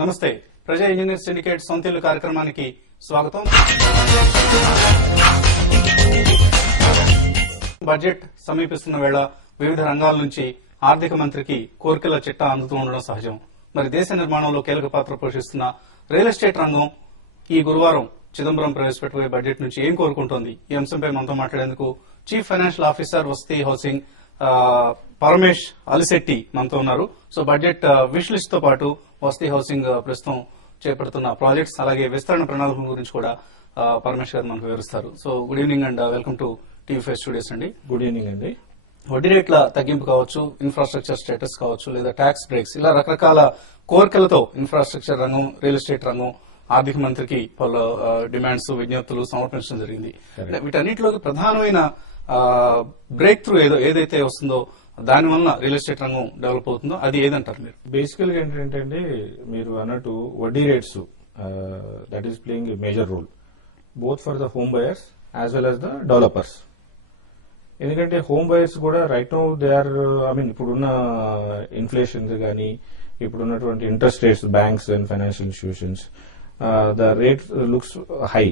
నమస్తే. ప్రజా engineer syndicate సొంతిల్లు కార్యక్రమానికి స్వాగతం. బడ్జెట్ సమీపిస్తున్న వేళ వివిధ రంగాల నుంచి ఆర్థిక మంత్రికి కోర్కెల చిట్టా అందుతూ ఉండడం సహజం. మరి దేశ నిర్మాణంలో కీలక పాత్ర పోషిస్తున్న రియల్ ఎస్టేట్ రంగం ఈ గురువారం చిదంబరం ప్రవేశపెట్టబోయే బడ్జెట్ నుంచి ఏం కోరుకుంటోంది? ఈ అంశంపై మనతో మాట్లాడేందుకు చీఫ్ ఫైనాన్షియల్ ఆఫీసర్ వసతి హౌసింగ్ పరమేష్ అలిశెట్టి మనతో ఉన్నారు. సో బడ్జెట్ విష్ లిస్ట్ తో పాటు వసతి హౌసింగ్ ప్రస్తుతం చేపడుతున్న ప్రాజెక్ట్స్ అలాగే విస్తరణ ప్రణాళికల గురించి కూడా పరమేష్ గారు మనకు వివరిస్తారు. So good evening and welcome to TV5 studios అండి. గుడ్ ఈవినింగ్ అండి. వడ్డీ రేట్ల తగ్గింపు కావచ్చు, ఇన్ఫ్రాస్ట్రక్చర్ స్టేటస్ కావచ్చు, లేదా ట్యాక్స్ బ్రేక్స్, ఇలా రకరకాల కోరికలతో ఇన్ఫ్రాస్ట్రక్చర్ రంగం, రియల్ ఎస్టేట్ రంగం ఆర్థిక మంత్రికి పలు డిమాండ్స్, విజ్ఞప్తులు సమర్పించడం జరిగింది. వీటన్నిటిలోకి ప్రధానమైన బ్రేక్ త్రూ ఏదైతే వస్తుందో దానివల్ల రియల్ ఎస్టేట్ రంగం డెవలప్ అవుతుందో అది ఏదంటారు మీరు? బేసికల్ గా ఏంటంటే మీరు అన్నట్టు వడ్డీ rates that is playing a major role both for the home buyers as well as the developers. ఎందుకంటే హోమ్ బయర్స్ కూడా రైట్ నౌ దే ఆర్ ఇప్పుడున్న ఇన్ఫ్లేషన్ కానీ ఇప్పుడున్నటువంటి interest rates banks and financial institutions the rate looks high.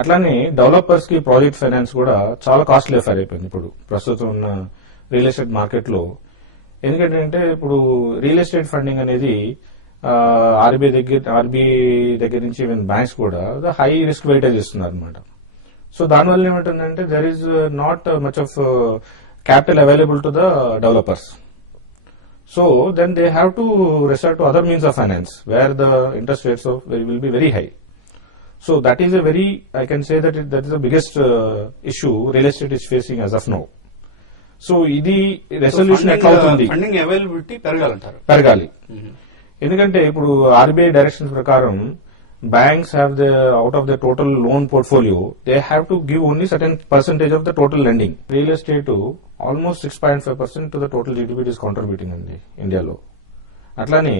అట్లానే developers కి project finance కూడా చాలా costly affair అయిపోయింది ఇప్పుడు ప్రస్తుతం ఉన్న రియల్ ఎస్టేట్ మార్కెట్ లో. ఎందుకంటే ఇప్పుడు రియల్ ఎస్టేట్ ఫండింగ్ అనేది ఆర్బీఐ దగ్గర నుంచి ఈవెన్ బ్యాంక్స్ కూడా హై రిస్క్ వెయిటేజ్ ఇస్తున్నారు అనమాట. సో దానివల్ల ఏమంటుందంటే there is not much of capital available to the developers. So then they have to resort to other means of finance where the interest rates will be very high. So that is a very, I can say that that is the biggest issue real estate is facing as of now. So ఇది resolution ఎట్లా అవుతుంది? Funding availability పెరగాలి. ఎందుకంటే ఇప్పుడు RBI directions ప్రకారం banks have the out of the total loan portfolio they have to give only certain percentage of the total lending. Real estate almost 6.5% to the total GDP is contributing అండి ఇండియాలో. అట్లానే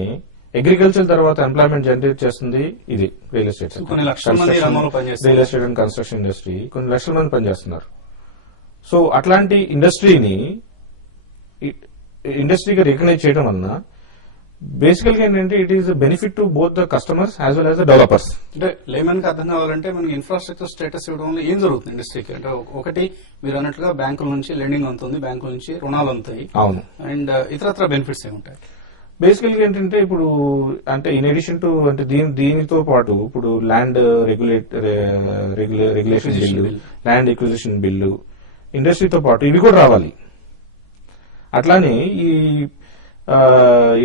agriculture తర్వాత employment generate చేస్తుంది ఇది real estate. Real estate and construction industry కొన్ని లక్షల మంది పనిచేస్తున్నారు. సో అట్లాంటి ఇండస్ట్రీగా రికగ్నైజ్ చేయడం వలన బేసికల్ గా ఏంటంటే it is benefit to both the customers as well as the developers. అంటే లేమన్ కి అర్థం కావాలంటే మనకి ఇన్ఫ్రాస్ట్రక్చర్ స్టేటస్ ఇవ్వడం వల్ల ఏం జరుగుతుంది ఇండస్ట్రీకి అంటే ఒకటి మీరు అన్నట్లుగా బ్యాంకుల నుంచి లెండింగ్ అందుతుంది, బ్యాంకుల నుంచి రుణాలు అందుతాయి. అవును. అండ్ ఇతరత్ర బెనిఫిట్స్ ఏముంటాయి? బేసికల్ గా ఏంటంటే ఇప్పుడు అంటే ఇన్ అడిషన్ టు అంటే దీనితో పాటు ఇప్పుడు land regulation bill, land acquisition bill, ఇండస్ట్రీతో పాటు ఇవి కూడా రావాలి. అట్లానే ఈ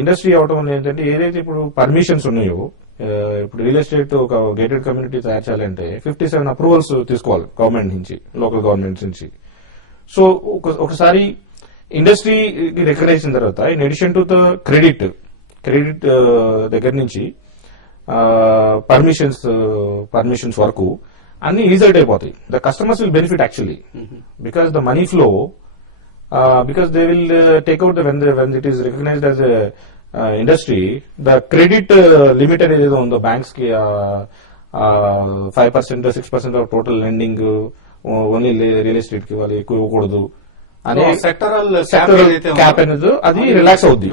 ఇండస్ట్రీ అవడం వల్ల ఏంటంటే ఏదైతే ఇప్పుడు పర్మిషన్స్ ఉన్నాయో ఇప్పుడు రియల్ ఎస్టేట్ ఒక గేటెడ్ కమ్యూనిటీ తయారు చేయాలంటే 57 అప్రూవల్స్ తీసుకోవాలి గవర్నమెంట్ నుంచి, లోకల్ గవర్నమెంట్స్ నుంచి. సో ఒకసారి ఇండస్ట్రీ రికగ్నైజ్ చేసిన తర్వాత in addition to the credit దగ్గర నుంచి పర్మిషన్స్ వరకు అన్ని ఈజీ అయిపోతాయి. The customers will benefit actually because the money flow because they will take out when it is recognised as industry the credit limit అనేది ఏదో ఉందో బ్యాంక్స్ కి 5% 6% of total lending only real estate కి వాళ్ళు ఎక్కువ ఇవ్వకూడదు అనే సెక్టరల్ క్యాప్ అనేది అది రిలాక్స్ అవుద్ది.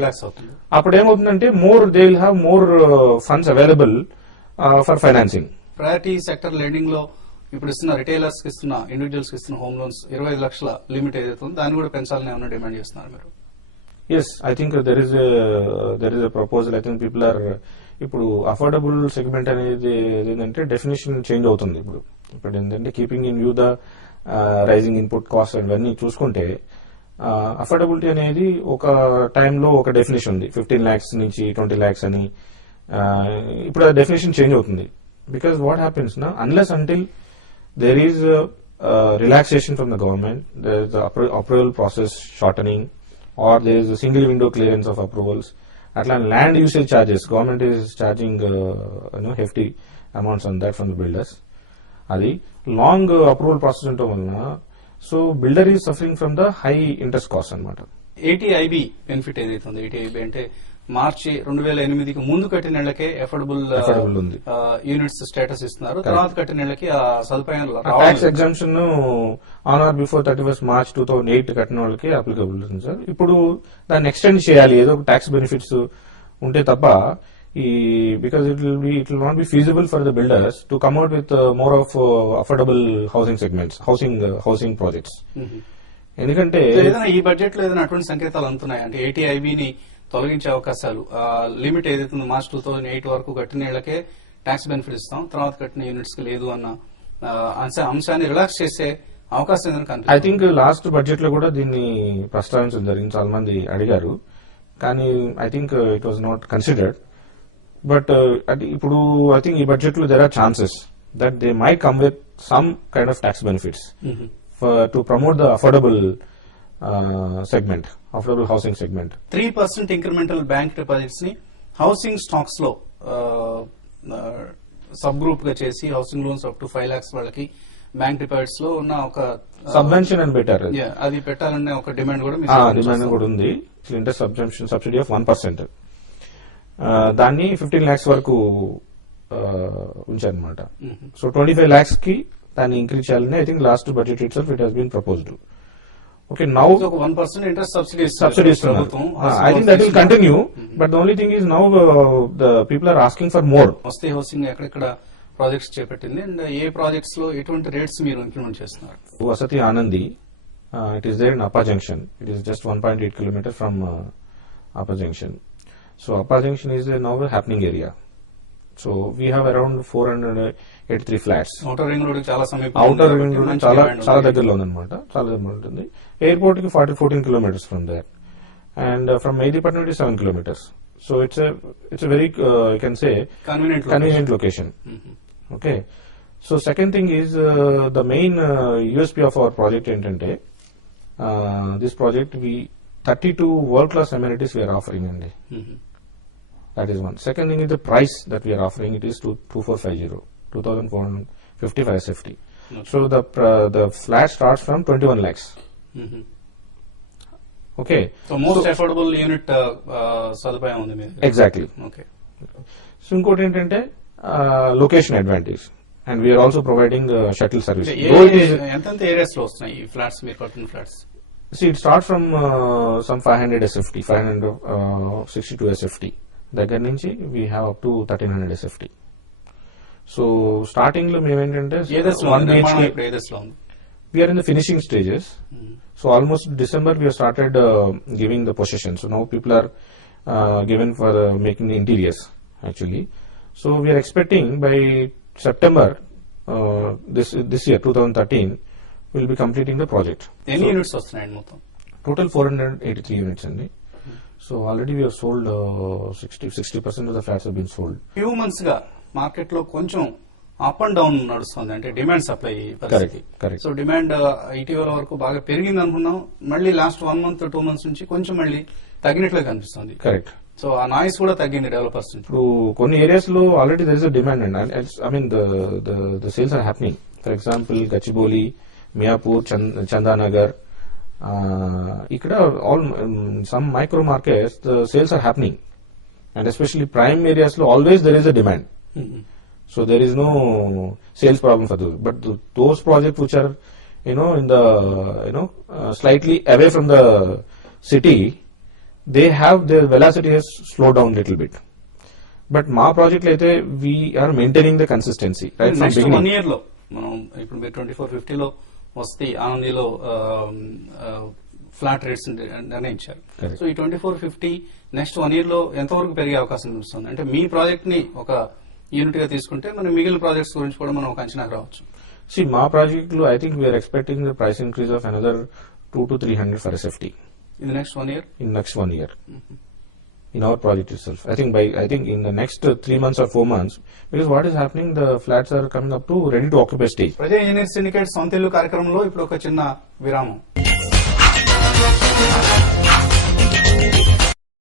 అప్పుడు ఏమవుతుందంటే they will have more funds available for financing. Priority sector lending లో ఇప్పుడు ఇస్తున్న రిటైలర్స్ కి ఇస్తున్న, ఇండివిజువల్స్ కి ఇస్తున్న హోమ్ లోన్స్ 25 లక్షల లిమిట్ ఏదైతే ఉందో దాన్ని కూడా పెంచాలని ఏమన్నా డిమాండ్ చేస్తున్నారు మీరు? Yes, I think there is a proposal. I think people are ఇప్పుడు అఫోర్డబుల్ సెగ్మెంట్ అనేది ఏంటంటే డెఫినేషన్ చేంజ్ అవుతుంది. ఇప్పుడు ఏంటంటే keeping in view the rising input cost ఇవన్నీ చూసుకుంటే అఫోర్డబిలిటీ అనేది ఒక టైంలో ఒక డెఫినేషన్ ఉంది 15 lakhs నుంచి 20 lakhs అని. ఇప్పుడు ఆ డెఫినేషన్ చేంజ్ అవుతుంది. బికాస్ వాట్ హ్యాపెన్స్ నా unless until there is relaxation from the government, there is the approval process shortening or there is single window clearance of approvals. అట్లా land usage charges government is charging hefty amounts on that from the builders. అది long approval process ఉండటం వలన so builder is suffering from the high interest cost అనమాట. ATIB benefit ఏదైతే ఉందో, ఏటీఐబి అంటే మార్చి 2008కి ముందు కట్టిన ఇళ్లకే అఫోర్డబుల్ యూనిట్స్ స్టేటస్ ఇస్తున్నారు. తర్వాత కట్టిన ఇళ్లకి ఆ సదుపాయాలు tax exemption on are before 31st March 2008 కట్టిన వాళ్ళకి అప్లికబుల్ ఉంది సార్. ఇప్పుడు దాన్ని ఎక్స్టెండ్ చేయాలి, ఏదో ఒక ట్యాక్స్ బెనిఫిట్స్ ఉంటే తప్ప because it will not be feasible for the builders to come out with more of affordable housing segments, housing projects. ఎందుకంటే ఏదైనా ఈ బడ్జెట్ లో ఏదైనా అటువంటి సంకేతాలు అందుతున్నాయి అంటే ఏటీఐబిని తొలగించే అవకాశాలు లిమిట్ ఏదైతే ఉందో మార్చ్ 2008 వరకు కట్టిన ఏళ్లకే ట్యాక్స్ బెనిఫిట్ ఇస్తాం, తర్వాత కట్టిన యూనిట్స్ కి లేదు అన్న అంశాన్ని రిలాక్స్ చేసే అవకాశం ఏదైనా ఐ కనిపిస్తుంది. థింక్ లాస్ట్ బడ్జెట్ లో కూడా దీన్ని ప్రస్తావించడం జరిగింది, చాలా మంది అడిగారు, కానీ I think it was not considered. But ఇప్పుడు ఐ థింక్ ఈ బడ్జెట్ లో there are chances that they might come with some kind of tax benefits to promote the affordable segment, affordable housing segment. 3% incremental bank deposits ని housing stocks లో subgroup గా చేసి housing loans up to 5 lakhs వాళ్ళకి bank deposits లో ఉన్న ఒక subvention అని పెట్టారు, అది పెట్టాలనే ఒక డిమాండ్ కూడా డిమాండ్ కూడా ఉంది. ఇంట్రెస్ట్ సబ్సిడీ ఆఫ్ 1%, దాన్ని 15 lakhs వరకు ఉంచారనమాట. సో 25 lakhs కి దాన్ని ఇంక్రీజ్ చేయాలని I think last budget itself it has been proposed. Okay, now 1% interest subsidy I think that will continue, but the only thing is now the people are asking for more. వస్తే housing ఎక్కడెక్కడ projects చేపట్టింది and ఏ projects లో ఎటువంటి rates మీరు implement చేస్తున్నారు? Vasathi Anandi, it is there in Appa junction. It is just 1.8 kilometers from Appa junction. So Upper Junction is now a happening area. So we have around 483 flats. Outer ring road చాలా సమీపంలో Outer ring road చాలా దగ్గరలో ఉందన్నమాట, చాలా దగ్గరలో ఉంటుంది. Airport కి 14 kilometers from there, and from Mehdipatnam it is 7 kilometers. So it's a very you can say convenient location. Okay. So second thing is the main USP of our project ఏంటంటే this project we 32 world class amenities we are offering అండి. That is one. Second thing is the price that we are offering. It is 2450, 2455 SFT. Okay. So the flat starts from 21 lakhs. Okay. So most affordable unit సదుపాయం ఉంది మీరు. Exactly. Okay. So ఇంకోటి ఏంటంటే location advantage, and we're also providing shuttle service. ఎంత areas లో వస్తున్నాయి ఈ flats మీరు కట్టిన flats? See, it starts from some 500 SFT, 562 SFT. దగ్గర నుంచి we have up to 1300 SFT. So starting లో మేమేంటంటే we're in the finishing stages. So almost December we're started giving the possession. So now people are given for making the interiors actually. So we're expecting by September this year 2013 will be completing the project. ఎన్ని units వస్తున్నాయండి మొత్తం? Total 483 units అండి. So already we have sold 60% of the flats have been sold. Few months గా market లో కొంచెం up and down నడుస్తుంది, అంటే demand supply పరిస్థితి. సో డిమాండ్ ఇటీవల వరకు బాగా పెరిగింది అనుకున్నాం, మళ్ళీ లాస్ట్ 1 month 2 months నుంచి కొంచెం మళ్ళీ తగ్గినట్లుగా కనిపిస్తుంది. కరెక్ట్. సో ఆ నాయిస్ కూడా తగ్గింది డెవలపర్స్ నుంచి. ఇప్పుడు కొన్ని ఏరియాస్ లో already there is a demand and I mean the sales are happening. For example Gachibowli, Miyapur, Chandanagar, ఇక్కడ all some micro markets the sales are happening, and especially prime areas లో always there is a demand. So there is no sales problem for those, but those projects which are in the slightly away from the city, they have their velocity has slowed down a little bit. But మా project అయితే we are maintaining the consistency right from next beginning. 1 year లో మనం ఇప్పుడు మీరు 2450 లో వస్తే ఆనందిలో flat rates నిర్ణయించారు. Correct. So ఈ 2450 నెక్స్ట్ 1 year లో ఎంతవరకు పెరిగే అవకాశం కనిపిస్తుంది? అంటే మీ ప్రాజెక్ట్ ని ఒక యూనిట్ గా తీసుకుంటే మనం మిగిలిన ప్రాజెక్ట్స్ గురించి కూడా మనం ఒక అంచనాకు రావచ్చు. See, మా ప్రాజెక్ట్ లో I think we are expecting the price increase of another 200 to 300 for SFT in the next 1 year. in next 1 year. In our project itself, I think in the next 3 months or 4 months, because what is happening, the flats are coming up to ready to occupy stage. ప్రజా engineer syndicate సొంత ఇల్లు కార్యక్రమంలో ఇప్పుడు ఒక చిన్న విరామం.